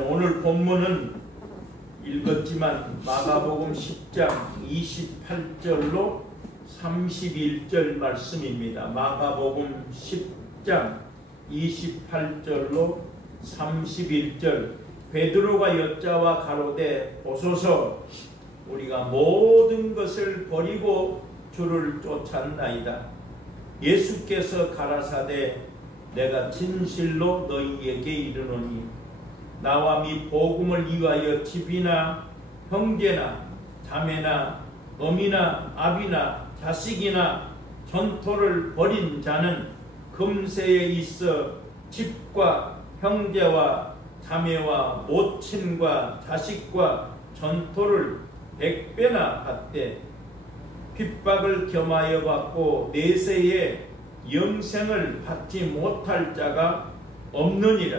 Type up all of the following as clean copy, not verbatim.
오늘 본문은 읽었지만 마가복음 10장 28절로 31절 말씀입니다. 마가복음 10장 28절로 31절. 베드로가 여자와 가로되 보소서, 우리가 모든 것을 버리고 주를 쫓았나이다. 예수께서 가라사대 내가 진실로 너희에게 이르노니 나와 및 복음을 위하여 집이나 형제나 자매나 어미나 아비나 자식이나 전토를 벌인 자는 금세에 있어 집과 형제와 자매와 모친과 자식과 전토를 100배나 받되 핍박을 겸하여 받고 내세에 영생을 받지 못할 자가 없느니라.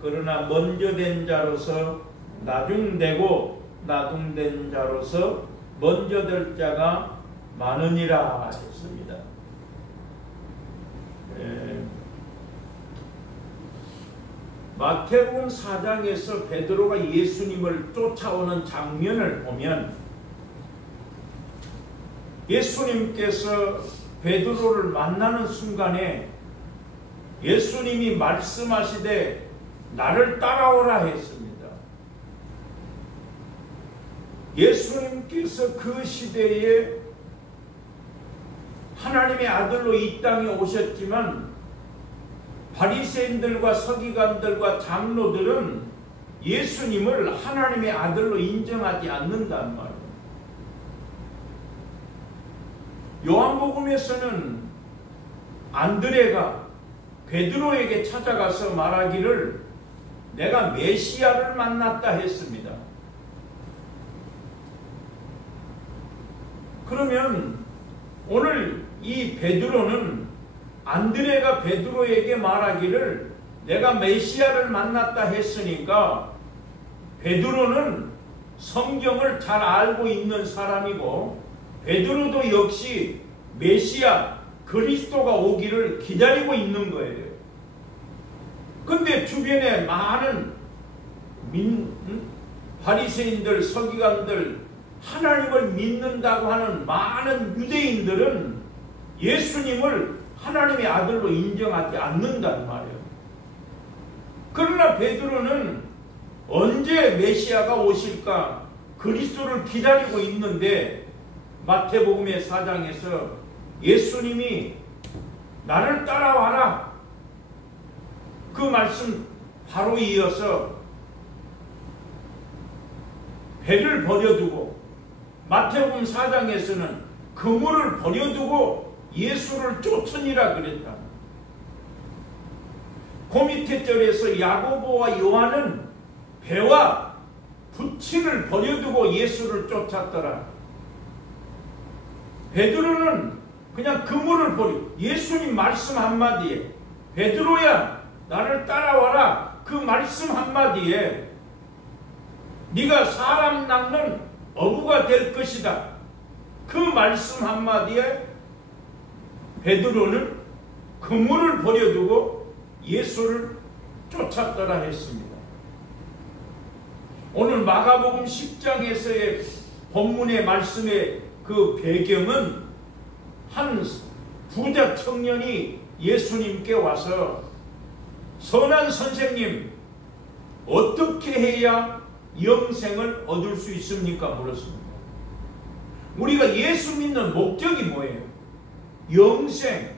그러나 먼저 된 자로서 나중되고 나중된 자로서 먼저 될 자가 많으니라 했습니다. 마태복음 4장에서 베드로가 예수님을 쫓아오는 장면을 보면 예수님께서 베드로를 만나는 순간에 예수님이 말씀하시되 나를 따라오라 했습니다. 예수님께서 그 시대에 하나님의 아들로 이 땅에 오셨지만 바리새인들과 서기관들과 장로들은 예수님을 하나님의 아들로 인정하지 않는단 말이에요. 요한복음에서는 안드레가 베드로에게 찾아가서 말하기를 내가 메시아를 만났다 했습니다. 그러면 오늘 이 베드로는 안드레가 베드로에게 말하기를 내가 메시아를 만났다 했으니까 베드로는 성경을 잘 알고 있는 사람이고 베드로도 역시 메시아 그리스도가 오기를 기다리고 있는 거예요. 근데 주변에 많은 바리새인들, 서기관들, 하나님을 믿는다고 하는 많은 유대인들은 예수님을 하나님의 아들로 인정하지 않는단 말이에요. 그러나 베드로는 언제 메시아가 오실까 그리스도를 기다리고 있는데 마태복음의 4장에서 예수님이 나를 따라와라 그 말씀 바로 이어서 배를 버려두고 마태복음 4장에서는 그물을 버려두고 예수를 쫓으니라 그랬다. 그 밑에 절에서 야고보와 요한은 배와 부치를 버려두고 예수를 쫓았더라. 베드로는 그냥 그물을 버려 예수님 말씀 한마디에 베드로야 나를 따라와라 그 말씀 한마디에 네가 사람 낚는 어부가 될 것이다 그 말씀 한마디에 베드로는 그물을 버려두고 예수를 쫓았더라 했습니다. 오늘 마가복음 10장에서의 본문의 말씀의 그 배경은 한 부자 청년이 예수님께 와서 선한 선생님 어떻게 해야 영생을 얻을 수 있습니까? 물었습니다. 우리가 예수 믿는 목적이 뭐예요? 영생,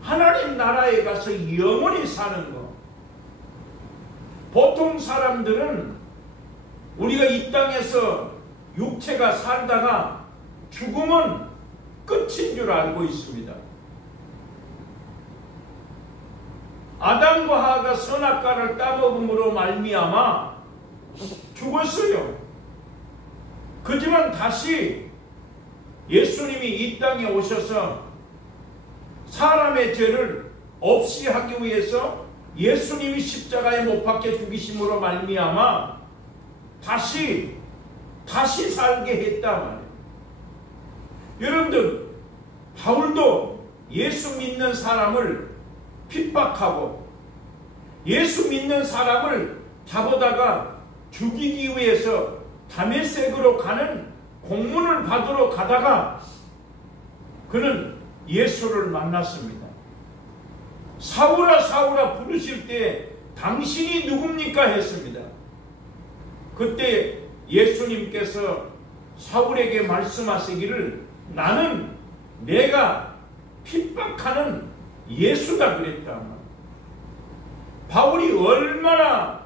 하나님 나라에 가서 영원히 사는 것. 보통 사람들은 우리가 이 땅에서 육체가 살다가 죽음은 끝인 줄 알고 있습니다. 아담과 하와가 선악과를 따먹음으로 말미암아 죽었어요. 그지만 다시 예수님이 이 땅에 오셔서 사람의 죄를 없이 하기 위해서 예수님이 십자가에 못 박혀 죽이심으로 말미암아 다시 살게 했단 말이에요. 여러분들 바울도 예수 믿는 사람을 핍박하고 예수 믿는 사람을 잡아다가 죽이기 위해서 다메섹으로 가는 공문을 받으러 가다가 그는 예수를 만났습니다. 사울아 사울아 부르실 때 당신이 누굽니까 했습니다. 그때 예수님께서 사울에게 말씀하시기를 나는 내가 핍박하는 예수다 그랬다. 바울이 얼마나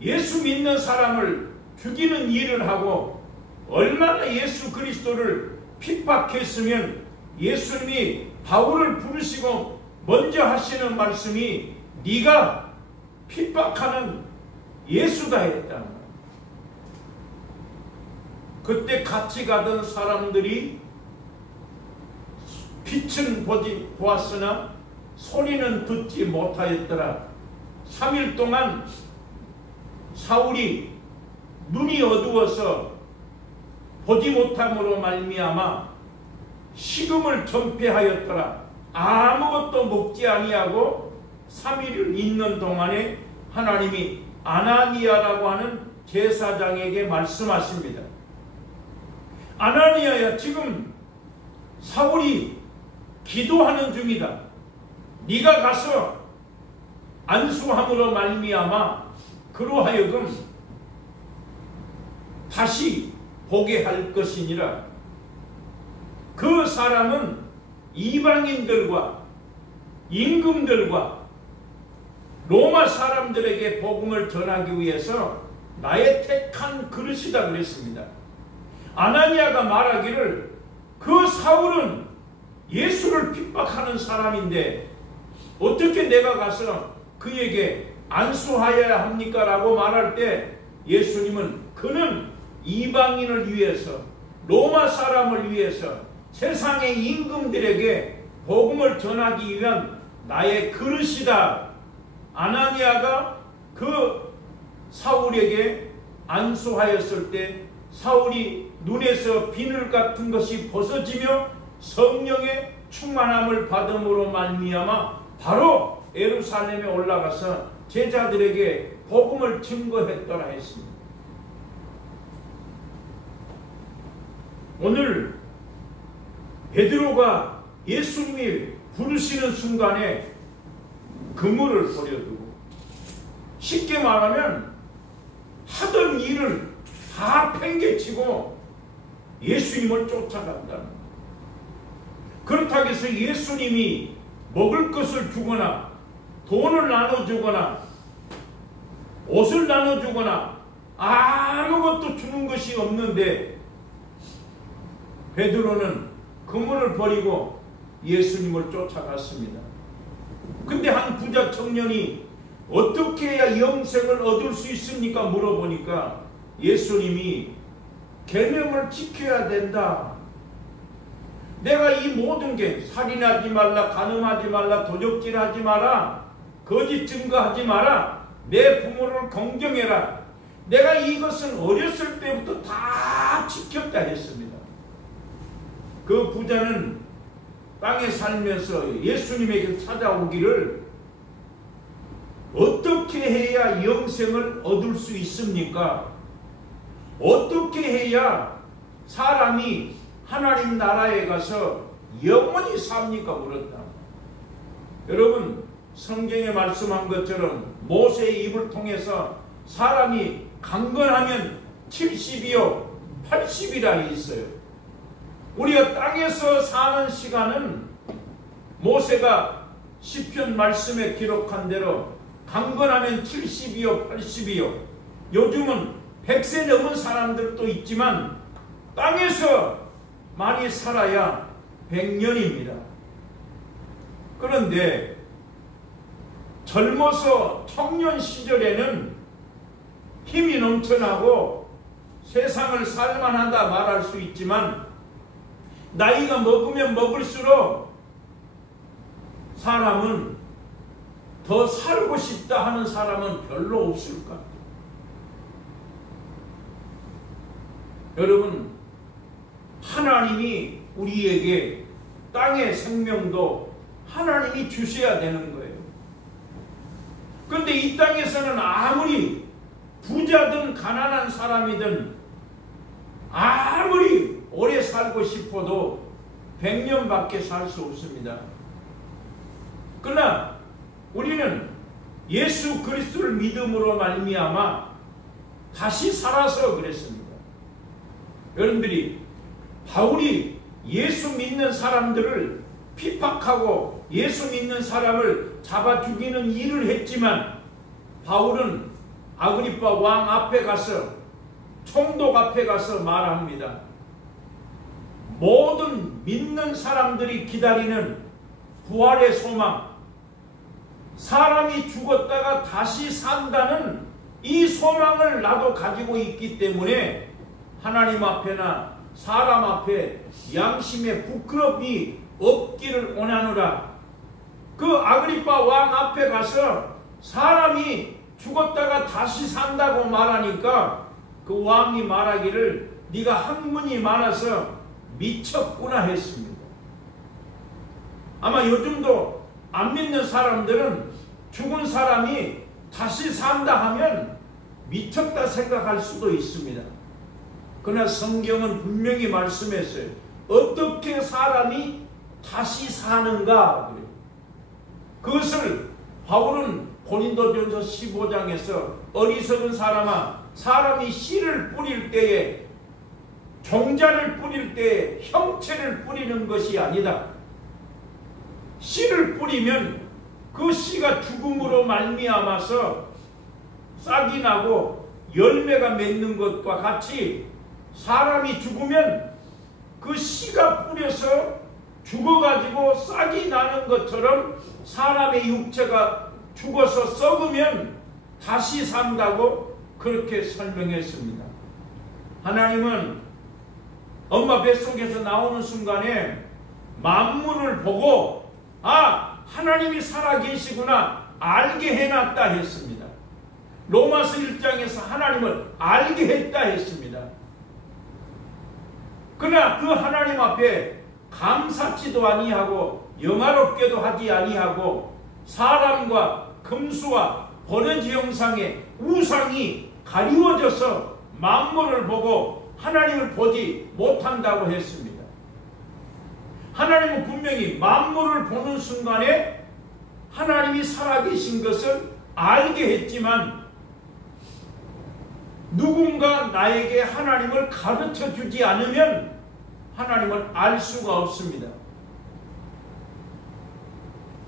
예수 믿는 사람을 죽이는 일을 하고 얼마나 예수 그리스도를 핍박했으면 예수님이 바울을 부르시고 먼저 하시는 말씀이 네가 핍박하는 예수다 했다. 그때 같이 가던 사람들이 빛은 보았으나 소리는 듣지 못하였더라. 3일 동안 사울이 눈이 어두워서 보지 못함으로 말미암아 식음을 전폐하였더라. 아무것도 먹지 아니하고 3일을 있는 동안에 하나님이 아나니아라고 하는 제사장에게 말씀하십니다. 아나니아야, 지금 사울이 기도하는 중이다. 네가 가서 안수함으로 말미암아 그로 하여금 다시 보게 할 것이니라. 그 사람은 이방인들과 임금들과 로마 사람들에게 복음을 전하기 위해서 나의 택한 그릇이다 그랬습니다. 아나니아가 말하기를 그 사울은 예수를 핍박하는 사람인데 어떻게 내가 가서 그에게 안수하여야 합니까? 라고 말할 때 예수님은 그는 이방인을 위해서 로마 사람을 위해서 세상의 임금들에게 복음을 전하기 위한 나의 그릇이다. 아나니아가 그 사울에게 안수하였을 때 사울이 눈에서 비늘 같은 것이 벗어지며 성령의 충만함을 받음으로 말미암아 바로 예루살렘에 올라가서 제자들에게 복음을 증거했더라 했습니다. 오늘 베드로가 예수님이 부르시는 순간에 그물을 버려두고 쉽게 말하면 하던 일을 다 팽개치고 예수님을 쫓아간다. 그렇다고 해서 예수님이 먹을 것을 주거나 돈을 나눠주거나 옷을 나눠주거나 아무것도 주는 것이 없는데 베드로는 그물을 버리고 예수님을 쫓아갔습니다. 근데 한 부자 청년이 어떻게 해야 영생을 얻을 수 있습니까? 물어보니까 예수님이 계명을 지켜야 된다. 내가 이 모든 게 살인하지 말라, 간음하지 말라, 도적질하지 마라, 거짓 증거하지 마라, 내 부모를 공경해라. 내가 이것은 어렸을 때부터 다 지켰다 했습니다. 그 부자는 땅에 살면서 예수님에게 찾아오기를 어떻게 해야 영생을 얻을 수 있습니까? 어떻게 해야 사람이 하나님 나라에 가서 영원히 삽니까? 물었다. 여러분, 성경에 말씀한 것처럼 모세의 입을 통해서 사람이 강건하면 70이요 80이라 있어요. 우리가 땅에서 사는 시간은 모세가 시편 말씀에 기록한 대로 강건하면 70이요 80이요, 요즘은 100세 넘은 사람들도 있지만 땅에서 많이 살아야 100년입니다. 그런데 젊어서 청년 시절에는 힘이 넘쳐나고 세상을 살만하다 말할 수 있지만 나이가 먹으면 먹을수록 사람은 더 살고 싶다 하는 사람은 별로 없을 것 같아요. 여러분, 하나님이 우리에게 땅의 생명도 하나님이 주셔야 되는 거예요. 그런데 이 땅에서는 아무리 부자든 가난한 사람이든 아무리 오래 살고 싶어도 100년밖에 살 수 없습니다. 그러나 우리는 예수 그리스도를 믿음으로 말미암아 다시 살아서 그랬습니다. 여러분들이 바울이 예수 믿는 사람들을 핍박하고 예수 믿는 사람을 잡아 죽이는 일을 했지만 바울은 아그리파 왕 앞에 가서 총독 앞에 가서 말합니다. 모든 믿는 사람들이 기다리는 부활의 소망, 사람이 죽었다가 다시 산다는 이 소망을 나도 가지고 있기 때문에 하나님 앞에나 사람 앞에 양심에 부끄럽이 없기를 원하노라. 그 아그리파 왕 앞에 가서 사람이 죽었다가 다시 산다고 말하니까 그 왕이 말하기를 네가 학문이 많아서 미쳤구나 했습니다. 아마 요즘도 안 믿는 사람들은 죽은 사람이 다시 산다 하면 미쳤다 생각할 수도 있습니다. 그러나 성경은 분명히 말씀했어요. 어떻게 사람이 다시 사는가? 그것을 바울은 고린도전서 15장에서 어리석은 사람아, 사람이 씨를 뿌릴 때에 종자를 뿌릴 때에 형체를 뿌리는 것이 아니다. 씨를 뿌리면 그 씨가 죽음으로 말미암아서 싹이 나고 열매가 맺는 것과 같이 사람이 죽으면 그 씨가 뿌려서 죽어가지고 싹이 나는 것처럼 사람의 육체가 죽어서 썩으면 다시 산다고 그렇게 설명했습니다. 하나님은 엄마 뱃속에서 나오는 순간에 만물을 보고 하나님이 살아계시구나 알게 해놨다 했습니다. 로마서 1장에서 하나님을 알게 했다 했습니다. 그러나 그 하나님 앞에 감사치도 아니하고 영화롭게도 하지 아니하고 사람과 금수와 버러지 형상의 우상이 가리워져서 만물을 보고 하나님을 보지 못한다고 했습니다. 하나님은 분명히 만물을 보는 순간에 하나님이 살아계신 것을 알게 했지만 누군가 나에게 하나님을 가르쳐 주지 않으면 하나님을 알 수가 없습니다.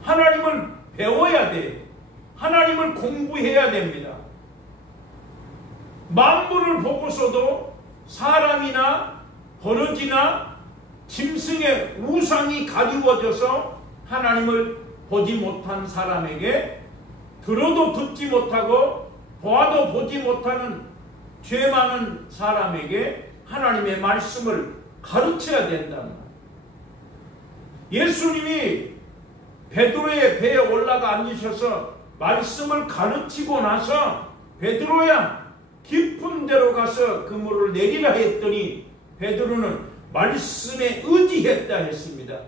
하나님을 배워야 돼. 하나님을 공부해야 됩니다. 만물을 보고서도 사람이나 버러지나 짐승의 우상이 가리워져서 하나님을 보지 못한 사람에게 들어도 듣지 못하고 보아도 보지 못하는 죄 많은 사람에게 하나님의 말씀을 가르쳐야 된다는 거예요. 예수님이 베드로의 배에 올라가 앉으셔서 말씀을 가르치고 나서 베드로야 깊은 데로 가서 그물을 내리라 했더니 베드로는 말씀에 의지했다 했습니다.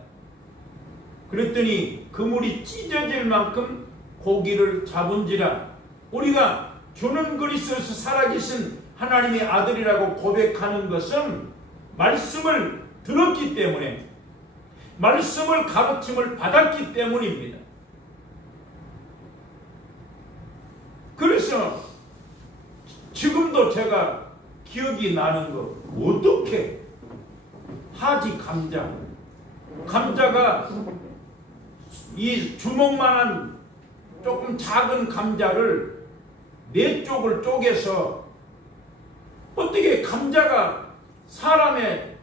그랬더니 그물이 찢어질 만큼 고기를 잡은지라. 우리가 주는 그리스도에서 살아계신 하나님의 아들이라고 고백하는 것은 말씀을 들었기 때문에 말씀을 가르침을 받았기 때문입니다. 그래서 지금도 제가 기억이 나는 거 어떻게 하지 감자가 이 주먹만한 조금 작은 감자를 4쪽을 쪼개서 어떻게 감자가 사람의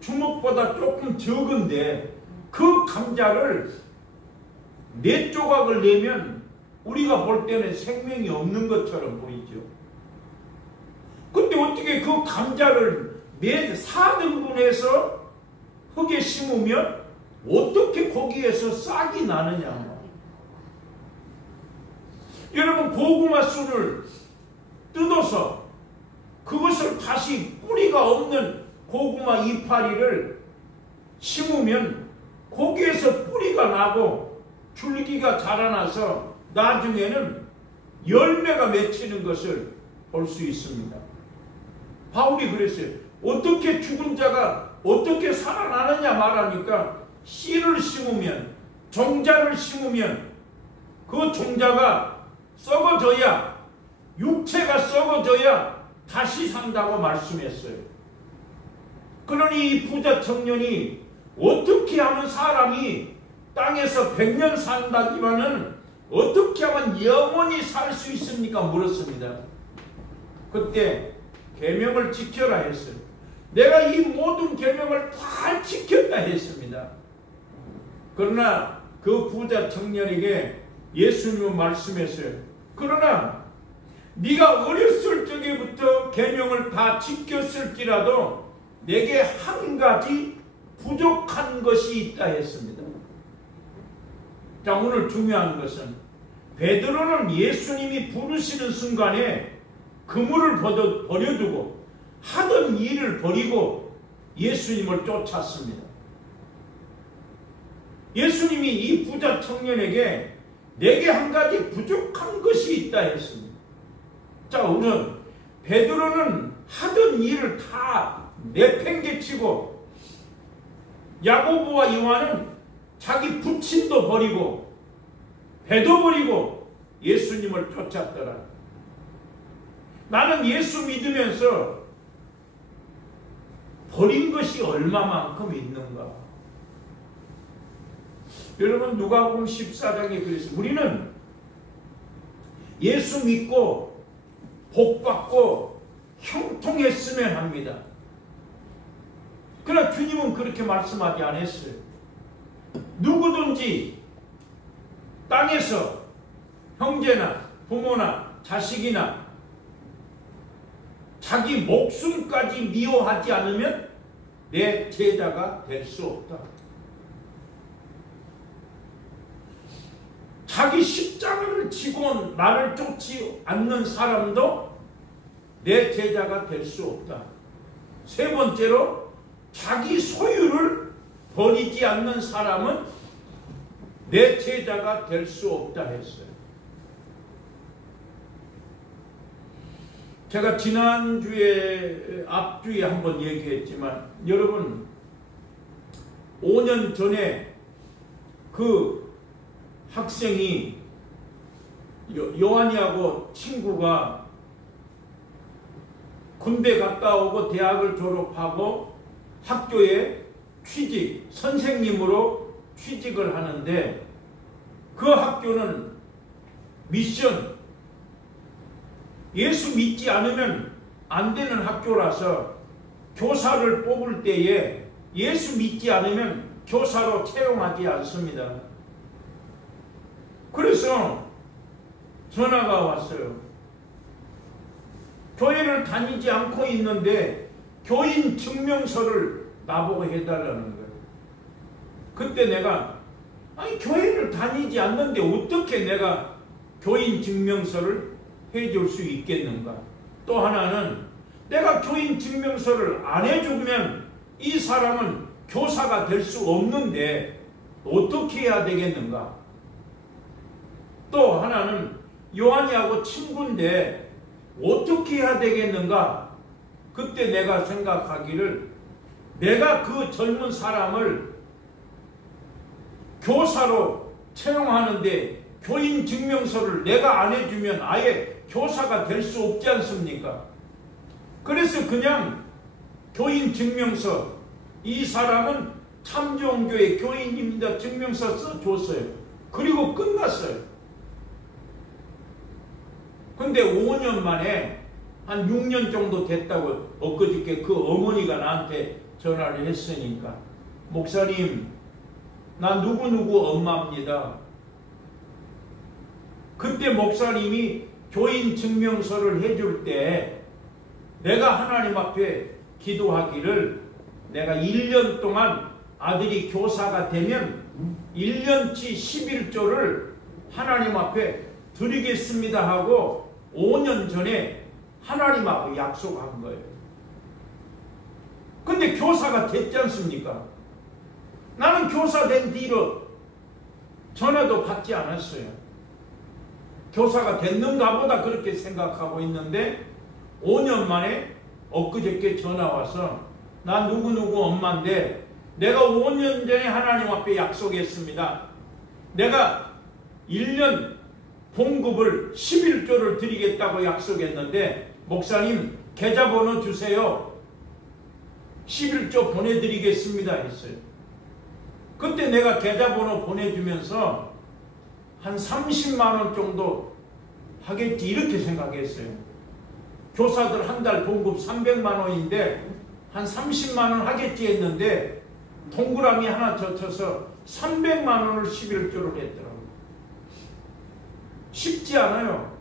주먹보다 조금 적은데 그 감자를 4조각을 내면 우리가 볼 때는 생명이 없는 것처럼 보이죠. 근데 어떻게 그 감자를 4등분해서 흙에 심으면 어떻게 거기에서 싹이 나느냐. 여러분 고구마 순을 뜯어서 그것을 다시 뿌리가 없는 고구마 이파리를 심으면 거기에서 뿌리가 나고 줄기가 자라나서 나중에는 열매가 맺히는 것을 볼 수 있습니다. 바울이 그랬어요. 어떻게 죽은 자가 어떻게 살아나느냐 말하니까 씨를 심으면, 종자를 심으면 그 종자가 썩어져야, 육체가 썩어져야 다시 산다고 말씀했어요. 그러니 이 부자 청년이 어떻게 하면 사람이 땅에서 100년 산다지만은 어떻게 하면 영원히 살 수 있습니까? 물었습니다. 그때 계명을 지켜라 했어요. 내가 이 모든 계명을 다 지켰다 했습니다. 그러나 그 부자 청년에게 예수님은 말씀했어요. 그러나 네가 어렸을 적에부터 계명을 다 지켰을지라도 내게 한 가지 부족한 것이 있다 했습니다. 자, 오늘 중요한 것은 베드로는 예수님이 부르시는 순간에 그물을 버려두고 하던 일을 버리고 예수님을 쫓았습니다. 예수님이 이 부자 청년에게 내게 한 가지 부족한 것이 있다 했습니다. 자, 오늘 베드로는 하던 일을 다 내팽개치고 야고보와 요한은 자기 부친도 버리고 배도 버리고 예수님을 쫓았더라. 나는 예수 믿으면서 버린 것이 얼마만큼 있는가? 여러분, 누가복음 14장에 그랬어요. 우리는 예수 믿고 복받고 형통했으면 합니다. 그러나 주님은 그렇게 말씀하지 않았어요. 누구든지 땅에서 형제나 부모나 자식이나 자기 목숨까지 미워하지 않으면 내 제자가 될 수 없다. 자기 십자가를 지고 나를 쫓지 않는 사람도 내 제자가 될 수 없다. 세 번째로, 자기 소유를 버리지 않는 사람은 내 제자가 될 수 없다 했어요. 제가 지난주에, 앞주에 한번 얘기했지만, 여러분, 5년 전에 그 학생이, 요한이하고 친구가 군대 갔다 오고 대학을 졸업하고 학교에 취직, 선생님으로 취직을 하는데, 그 학교는 미션, 예수 믿지 않으면 안 되는 학교라서 교사를 뽑을 때에 예수 믿지 않으면 교사로 채용하지 않습니다. 그래서 전화가 왔어요. 교회를 다니지 않고 있는데 교인 증명서를 나보고 해달라는 거예요. 그때 내가, 아니, 교회를 다니지 않는데 어떻게 내가 교인 증명서를 해줄 수 있겠는가? 또 하나는, 내가 교인 증명서를 안 해주면 이 사람은 교사가 될 수 없는데 어떻게 해야 되겠는가? 또 하나는, 요한이하고 친구인데 어떻게 해야 되겠는가? 그때 내가 생각하기를, 내가 그 젊은 사람을 교사로 채용하는데 교인 증명서를 내가 안 해주면 아예 교사가 될 수 없지 않습니까? 그래서 그냥 교인 증명서, 이 사람은 참정교회 교인입니다, 증명서 써줬어요. 그리고 끝났어요. 근데 5년 만에, 한 6년 정도 됐다고 엊그저께 그 어머니가 나한테 전화를 했으니까, 목사님, 나 누구누구 엄마입니다. 그때 목사님이 교인 증명서를 해줄 때 내가 하나님 앞에 기도하기를, 내가 1년 동안 아들이 교사가 되면 1년치 11조를 하나님 앞에 드리겠습니다 하고 5년 전에 하나님 앞에 약속한 거예요. 근데 교사가 됐지 않습니까? 나는 교사 된 뒤로 전화도 받지 않았어요. 교사가 됐는가 보다 그렇게 생각하고 있는데 5년 만에 엊그저께 전화 와서 나 누구누구 엄마인데 내가 5년 전에 하나님 앞에 약속했습니다. 내가 1년 봉급을 11조를 드리겠다고 약속했는데 목사님 계좌번호 주세요. 11조 보내드리겠습니다 했어요. 그때 내가 계좌번호 보내주면서 한 30만 원 정도 하겠지 이렇게 생각했어요. 교사들 한 달 봉급 300만 원인데 한 30만 원 하겠지 했는데 동그라미 하나 젖혀서 300만 원을 11조를 했더라고요. 쉽지 않아요.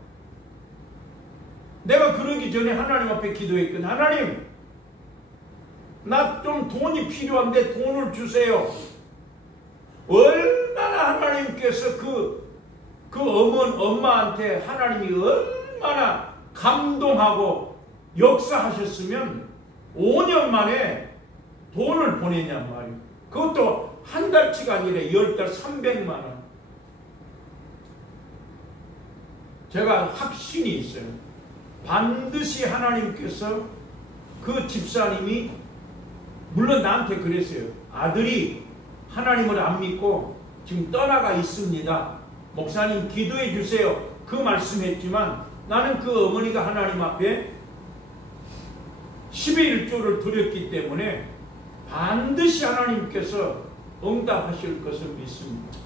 내가 그러기 전에 하나님 앞에 기도했거든. 하나님, 나 좀 돈이 필요한데 돈을 주세요. 얼마나 하나님께서 엄마한테 하나님이 얼마나 감동하고 역사하셨으면 5년 만에 돈을 보내냔 말이에요. 그것도 한 달치가 아니라 10달 300만 원. 제가 확신이 있어요. 반드시 하나님께서 그 집사님이 물론 나한테 그랬어요. 아들이 하나님을 안 믿고 지금 떠나가 있습니다. 목사님 기도해 주세요. 그 말씀했지만 나는 그 어머니가 하나님 앞에 10의 1조를 드렸기 때문에 반드시 하나님께서 응답하실 것을 믿습니다.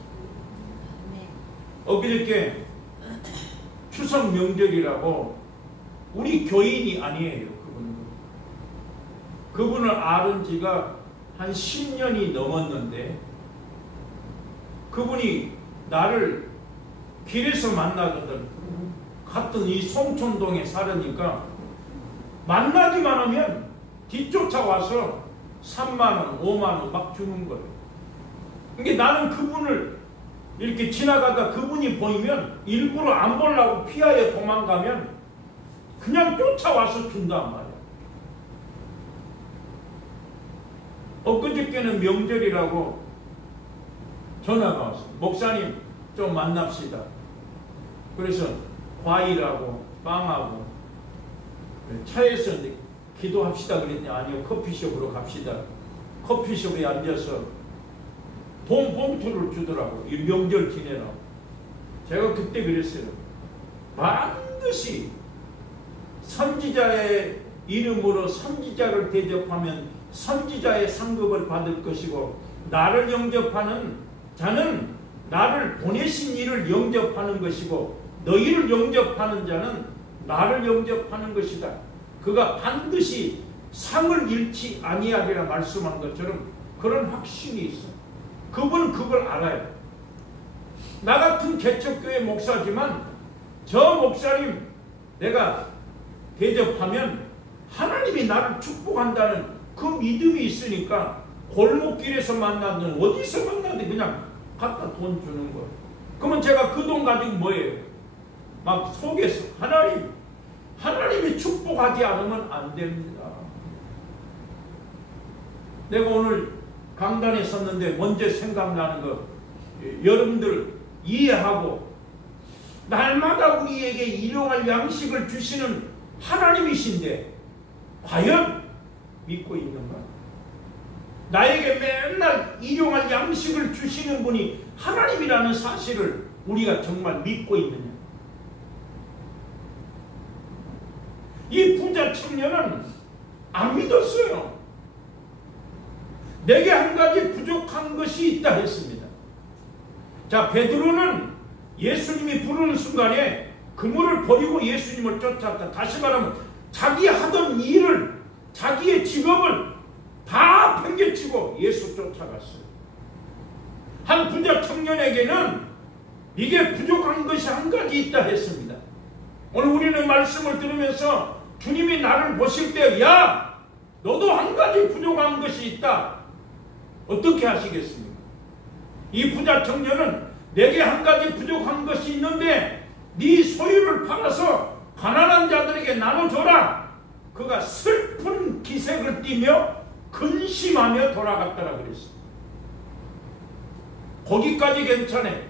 엊그저께 추석 명절이라고 우리 교인이 아니에요. 그분을 아는 지가 한 10년이 넘었는데 그분이 나를 길에서 만나거든. 같은 이 송촌동에 살으니까 만나기만 하면 뒤쫓아와서 3만원, 5만원 막 주는 거예요. 그러니까 나는 그분을 이렇게 지나가다 그분이 보이면 일부러 안 보려고 피하여 도망가면 그냥 쫓아와서 준단 말이야. 엊그저께는 명절이라고 전화가 왔어요. 목사님 좀 만납시다. 그래서 과일하고 빵하고 차에서 기도합시다 그랬더니 아니요 커피숍으로 갑시다. 커피숍에 앉아서 돈 봉투를 주더라고. 이 명절 지내라고. 제가 그때 그랬어요. 반드시 선지자의 이름으로 선지자를 대접하면 선지자의 상급을 받을 것이고 나를 영접하는 자는 나를 보내신 이를 영접하는 것이고 너희를 영접하는 자는 나를 영접하는 것이다. 그가 반드시 상을 잃지 아니하리라 말씀한 것처럼 그런 확신이 있어. 그분은 그걸 알아요. 나 같은 개척교회 목사지만 저 목사님 내가 대접하면 하나님이 나를 축복한다는 그 믿음이 있으니까 골목길에서 만나든 어디서 만나든 그냥 갖다 돈 주는 거예요. 그러면 제가 그 돈 가지고 뭐예요? 막 속에서 하나님이 축복하지 않으면 안 됩니다. 내가 오늘 강단에 섰는데 먼저 생각나는 거 여러분들 이해하고 날마다 우리에게 일용할 양식을 주시는 하나님이신데 과연 믿고 있는가? 나에게 맨날 일용할 양식을 주시는 분이 하나님이라는 사실을 우리가 정말 믿고 있느냐? 이 부자 청년은 안 믿었어요. 내게 한 가지 부족한 것이 있다 했습니다. 자, 베드로는 예수님이 부르는 순간에 그물을 버리고 예수님을 쫓았다. 다시 말하면 자기 하던 일을 자기의 직업을 다 팽개치고 예수 쫓아갔어요. 한 부자 청년에게는 이게 부족한 것이 한 가지 있다 했습니다. 오늘 우리는 말씀을 들으면서 주님이 나를 보실 때 야! 너도 한 가지 부족한 것이 있다. 어떻게 하시겠습니까? 이 부자 청년은 내게 한 가지 부족한 것이 있는데 네 소유를 팔아서 가난한 자들에게 나눠줘라. 그가 슬픈 기색을 띠며 근심하며 돌아갔더라 그랬어요. 거기까지 괜찮아요.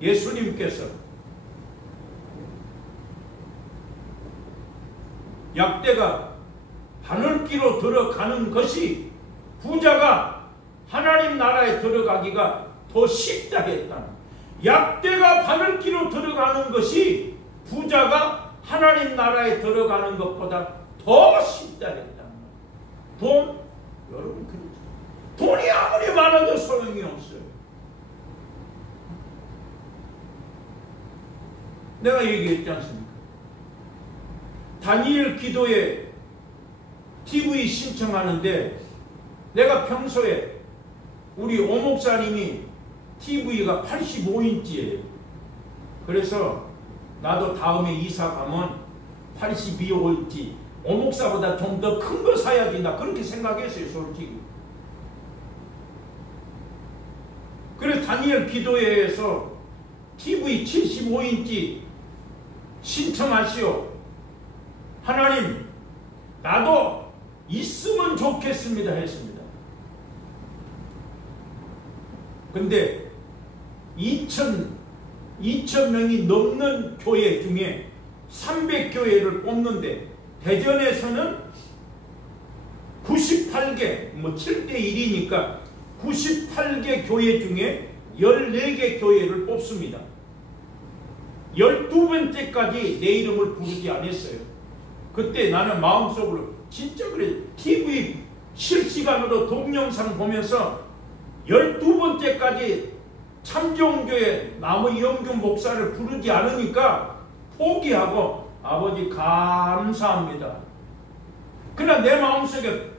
예수님께서 약대가 바늘기로 들어가는 것이 부자가 하나님 나라에 들어가기가 더 쉽다 했다. 약대가 바늘기로 들어가는 것이 부자가 하나님 나라에 들어가는 것보다 더 쉽다 했다. 돈? 여러분 그렇죠. 돈이 아무리 많아도 소용이 없어요. 내가 얘기했지 않습니까? 다니엘 기도에 TV 신청하는데 내가 평소에 우리 오목사님이 TV가 85인치예요. 그래서 나도 다음에 이사 가면 82인치 오목사보다 좀 더 큰 거 사야지 나 그렇게 생각했어요. 솔직히. 그래서 다니엘 기도회에서 TV 75인치 신청하시오. 하나님 나도 있으면 좋겠습니다 했습니다. 근데 2,000명이 넘는 교회 중에 300교회를 뽑는데 대전에서는 98개, 7대 1이니까 98개 교회 중에 14개 교회를 뽑습니다. 12번째까지 내 이름을 부르지 않았어요. 그때 나는 마음속으로 진짜 그래. TV 실시간으로 동영상 보면서 12번째까지 참정교회 남의영균 목사를 부르지 않으니까 포기하고 아버지 감사합니다. 그러나 내 마음속에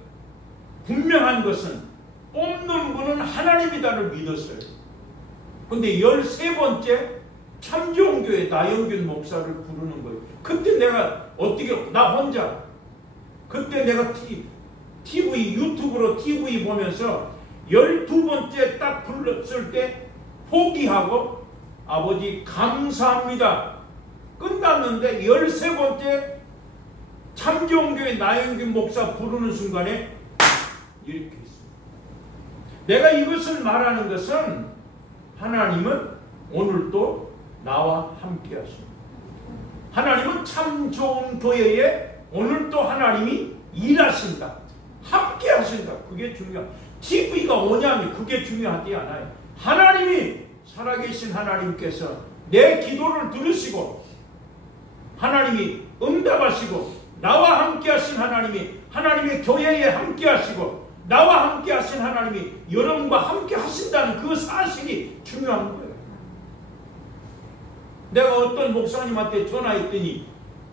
분명한 것은 뽑는 분은 하나님이다를 믿었어요. 근데 13번째 참정교회 나영균 목사를 부르는 거예요. 그때 내가 어떻게 나 혼자 그때 내가 TV 유튜브로 TV 보면서 12번째 딱 불렀을 때 포기하고 아버지 감사합니다. 끝났는데 13번째 참정교회 나영균 목사 부르는 순간에 이렇게 했어요. 내가 이것을 말하는 것은 하나님은 오늘도 나와 함께 하십니다. 하나님은 참 좋은 교회에 오늘도 하나님이 일하신다. 함께 하신다. 그게 중요한. TV가 오냐면 그게 중요하지 않아요. 하나님이 살아계신 하나님께서 내 기도를 들으시고 하나님이 응답하시고 나와 함께 하신 하나님이 하나님의 교회에 함께 하시고 나와 함께 하신 하나님이 여러분과 함께 하신다는 그 사실이 중요한 거예요. 내가 어떤 목사님한테 전화했더니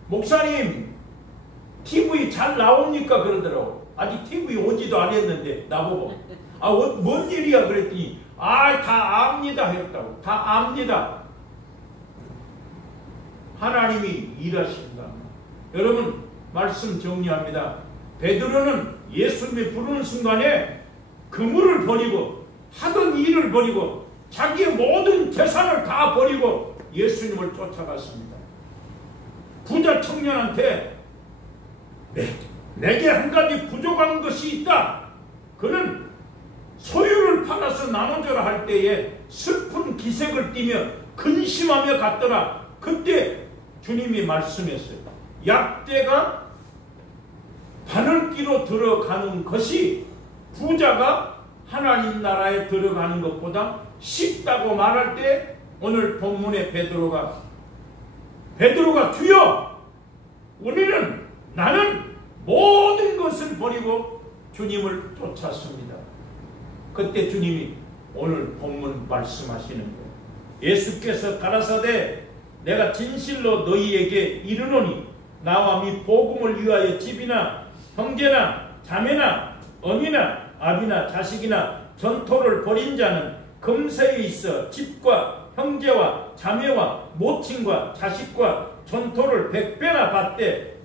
목사님 TV 잘 나옵니까? 그러더라고. 아직 TV 오지도 않았는데 나보고 뭔 일이야? 그랬더니 다 압니다 했다고. 다 압니다. 하나님이 일하신다. 여러분 말씀 정리합니다. 베드로는 예수님이 부르는 순간에 그물을 버리고 하던 일을 버리고 자기의 모든 재산을 다 버리고 예수님을 쫓아갔습니다. 부자 청년한테 내게 한 가지 부족한 것이 있다. 그는 소유를 팔아서 나눠줘라 할 때에 슬픈 기색을 띠며 근심하며 갔더라. 그때 주님이 말씀했어요. 약대가 바늘기로 들어가는 것이 부자가 하나님 나라에 들어가는 것보다 쉽다고 말할 때 오늘 본문의 베드로가 주여 나는 모든 것을 버리고 주님을 쫓았습니다. 그때 주님이 오늘 본문 말씀하시는 거예요. 예수께서 가라사대 내가 진실로 너희에게 이르노니 나와 미 복음을 위하여 집이나 형제나 자매나 어미나 아비나 자식이나 전토를 벌인 자는 금세에 있어 집과 형제와 자매와 모친과 자식과 전토를 100배나 받되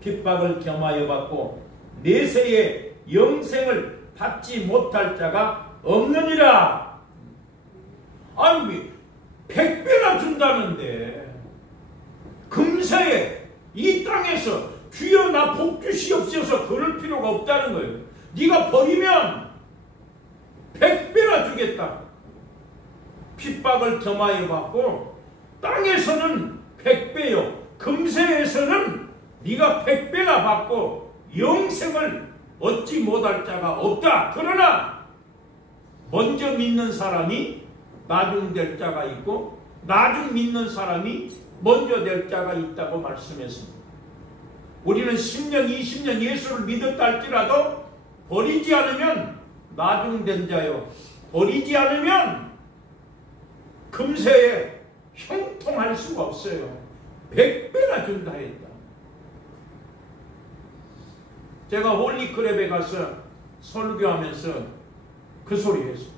핍박을 겸하여 받고 내세의 영생을 받지 못할 자가 없느니라. 아니 100배나 준다는데 금세에 이 땅에서 주여 나 복 주시옵소서 그럴 필요가 없다는 거예요. 네가 버리면 100배나 주겠다. 핍박을 겸하여 받고 땅에서는 100배요 금세에서는 네가 100배나 받고 영생을 얻지 못할 자가 없다. 그러나 먼저 믿는 사람이 나중 될 자가 있고 나중 믿는 사람이 먼저 될 자가 있다고 말씀했습니다. 우리는 10년, 20년 예수를 믿었다 할지라도 버리지 않으면 나중 된 자요, 버리지 않으면 금세에 형통할 수가 없어요. 100배나 준다 했다. 제가 홀리크랩에 가서 설교하면서 그 소리 했어요.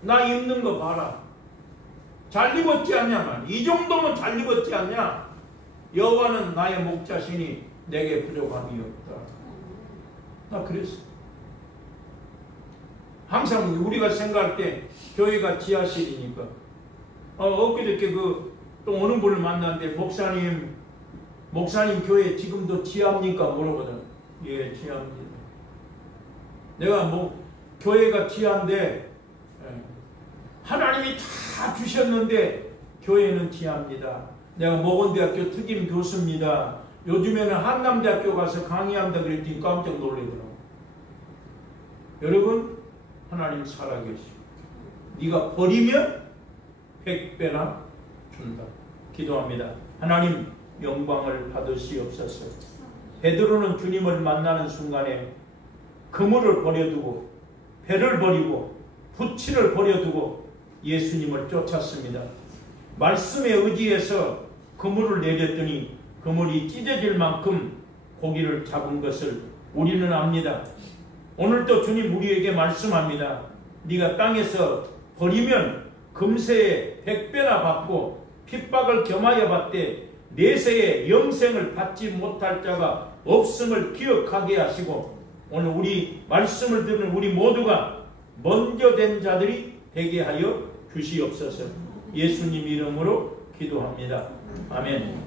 나 입는 거 봐라. 잘 입었지 않냐? 이 정도면 잘 입었지 않냐? 여호와는 나의 목자시니 내게 부족함이 없다. 나 그랬어. 항상 우리가 생각할 때 교회가 지하실이니까 엊그저께 또 어느 분을 만났는데 목사님 교회 지금도 지하입니까? 물어보더라고요. 예, 지하입니다. 내가 교회가 지하인데 하나님이 다 주셨는데 교회는 지하입니다. 내가 모건대학교 특임 교수입니다. 요즘에는 한남대학교 가서 강의한다 그랬더니 깜짝 놀라더라고요. 여러분, 하나님 살아계시고 네가 버리면 100배나 준다. 기도합니다. 하나님 영광을 받으시옵소서. 베드로는 주님을 만나는 순간에 그물을 버려두고 배를 버리고 부치를 버려두고 예수님을 쫓았습니다. 말씀에 의지해서 그물을 내렸더니 그물이 찢어질 만큼 고기를 잡은 것을 우리는 압니다. 오늘도 주님 우리에게 말씀합니다. 네가 땅에서 버리면 금세에 100배나 받고 핍박을 겸하여 받되 내세에 영생을 받지 못할 자가 없음을 기억하게 하시고 오늘 우리 말씀을 듣는 우리 모두가 먼저 된 자들이 되게 하여 주시옵소서. 예수님 이름으로 기도합니다. 아멘.